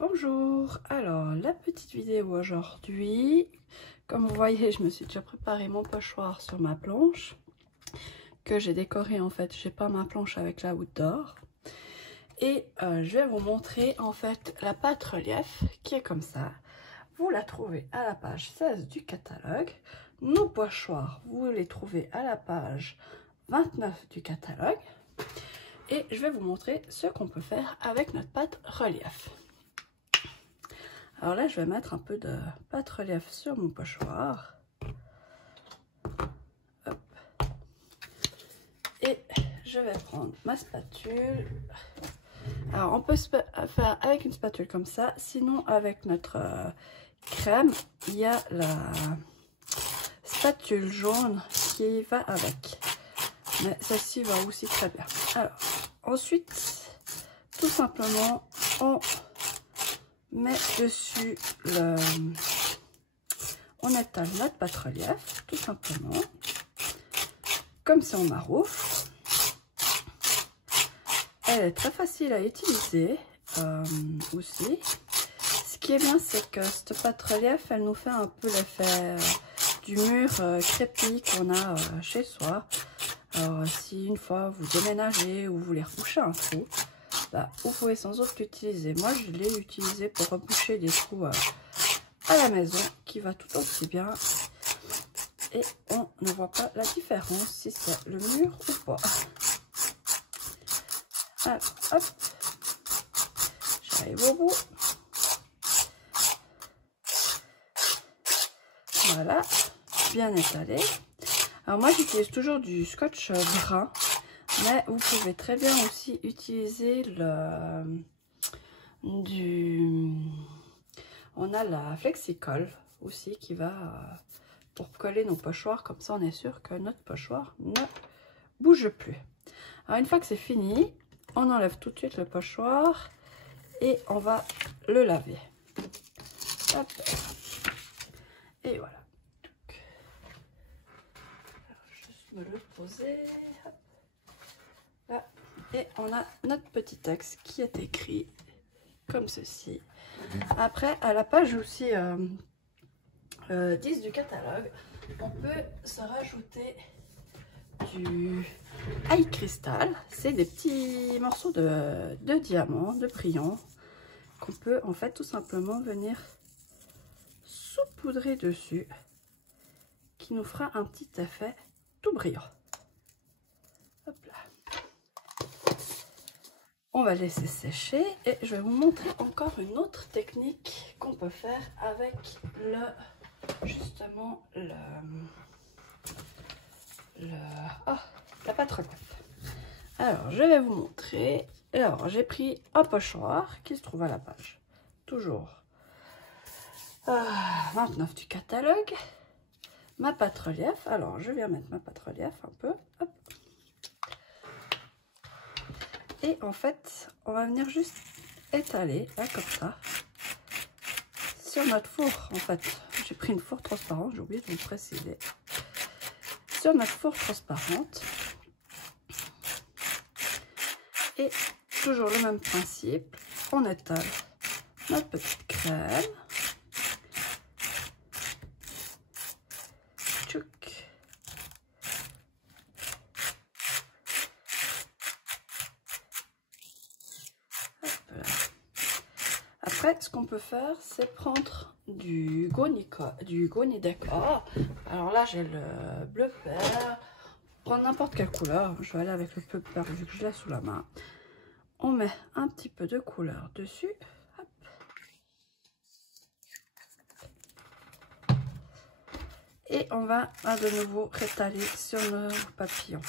Bonjour, alors la petite vidéo aujourd'hui, comme vous voyez je me suis déjà préparé mon pochoir sur ma planche que j'ai décoré. En fait j'ai peint ma planche avec la goutte d'or et je vais vous montrer en fait la pâte relief qui est comme ça. Vous la trouvez à la page 16 du catalogue. Nos pochoirs vous les trouvez à la page 29 du catalogue et je vais vous montrer ce qu'on peut faire avec notre pâte relief. Alors là, je vais mettre un peu de pâte relief sur mon pochoir. Hop. Et je vais prendre ma spatule. Alors, on peut faire avec une spatule comme ça. Sinon, avec notre crème, il y a la spatule jaune qui va avec. Mais celle-ci va aussi très bien. Alors, ensuite, tout simplement, on met dessus on étale notre pâte relief tout simplement comme si on maroufle. Elle est très facile à utiliser aussi. Ce qui est bien, c'est que cette pâte relief elle nous fait un peu l'effet du mur crépi qu'on a chez soi. Alors si une fois vous déménagez ou vous voulez reboucher un trou, bah, vous pouvez sans doute l'utiliser. Moi, je l'ai utilisé pour reboucher des trous à la maison, qui va tout aussi bien. Et on ne voit pas la différence si c'est le mur ou pas. Alors, hop, j'arrive au bout. Voilà, bien étalé. Alors moi, j'utilise toujours du scotch brun. Mais vous pouvez très bien aussi utiliser on a la flexicole aussi qui va pour coller nos pochoirs. Comme ça, on est sûr que notre pochoir ne bouge plus. Alors, une fois que c'est fini, on enlève tout de suite le pochoir et on va le laver. Hop. Et voilà. Alors, juste me le poser. Là. Et on a notre petit texte qui est écrit comme ceci. Après, à la page aussi 10 du catalogue, on peut se rajouter du high crystal. C'est des petits morceaux de diamant, de brillant, qu'on peut en fait tout simplement venir saupoudrer dessus, qui nous fera un petit effet tout brillant. Hop là. On va laisser sécher et je vais vous montrer encore une autre technique qu'on peut faire avec la pâte relief. Alors je vais vous montrer. Alors j'ai pris un pochoir qui se trouve à la page toujours 29 du catalogue. Ma pâte relief. Alors je viens mettre ma pâte relief un peu. Hop. Et en fait, on va venir juste étaler, là, comme ça, sur notre four. En fait, j'ai pris une four transparente, j'ai oublié de vous le préciser. Sur notre four transparente. Et toujours le même principe, on étale notre petite crème. Tchouk. Après, ce qu'on peut faire, c'est prendre du Goni décor. Alors là, j'ai le bleu vert. Prendre n'importe quelle couleur. Je vais aller avec le bleu vert vu que je l'ai sous la main. On met un petit peu de couleur dessus. Hop. Et on va de nouveau rétaler sur nos papillons.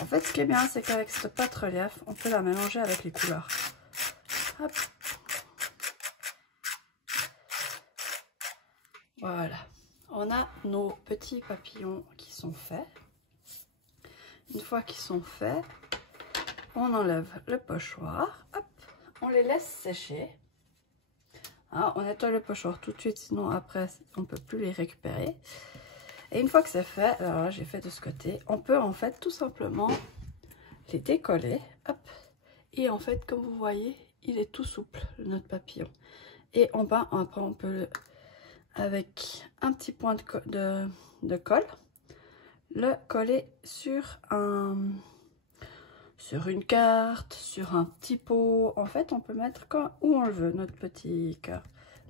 En fait, ce qui est bien, c'est qu'avec cette pâte relief, on peut la mélanger avec les couleurs. Hop. Voilà, on a nos petits papillons qui sont faits. Une fois qu'ils sont faits, on enlève le pochoir, hop, on les laisse sécher. Alors, on nettoie le pochoir tout de suite, sinon après on ne peut plus les récupérer. Et une fois que c'est fait, alors là j'ai fait de ce côté, on peut en fait tout simplement les décoller, hop. Et en fait, comme vous voyez, il est tout souple, notre papillon. Et en bas, après on peut, avec un petit point de colle, le coller sur une carte, sur un petit pot. En fait, on peut mettre où on le veut, notre petit cœur,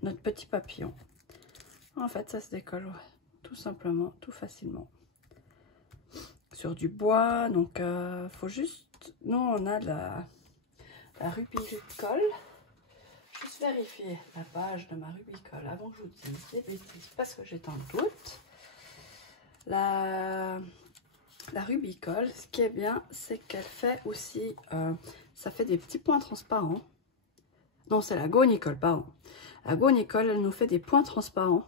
notre petit papillon. En fait, ça se décolle, ouais, tout simplement, tout facilement. Sur du bois, donc faut juste... Nous, on a la Rubicol. Juste vérifier la page de ma Rubicol avant que je vous dise des bêtises, parce que j'étais en doute. La Rubicol, ce qui est bien, c'est qu'elle fait aussi... ça fait des petits points transparents. Non, c'est la Go Nicole, pardon. La Go Nicole, elle nous fait des points transparents.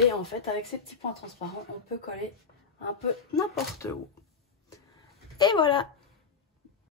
Et en fait, avec ces petits points transparents, on peut coller un peu n'importe où. Et voilà!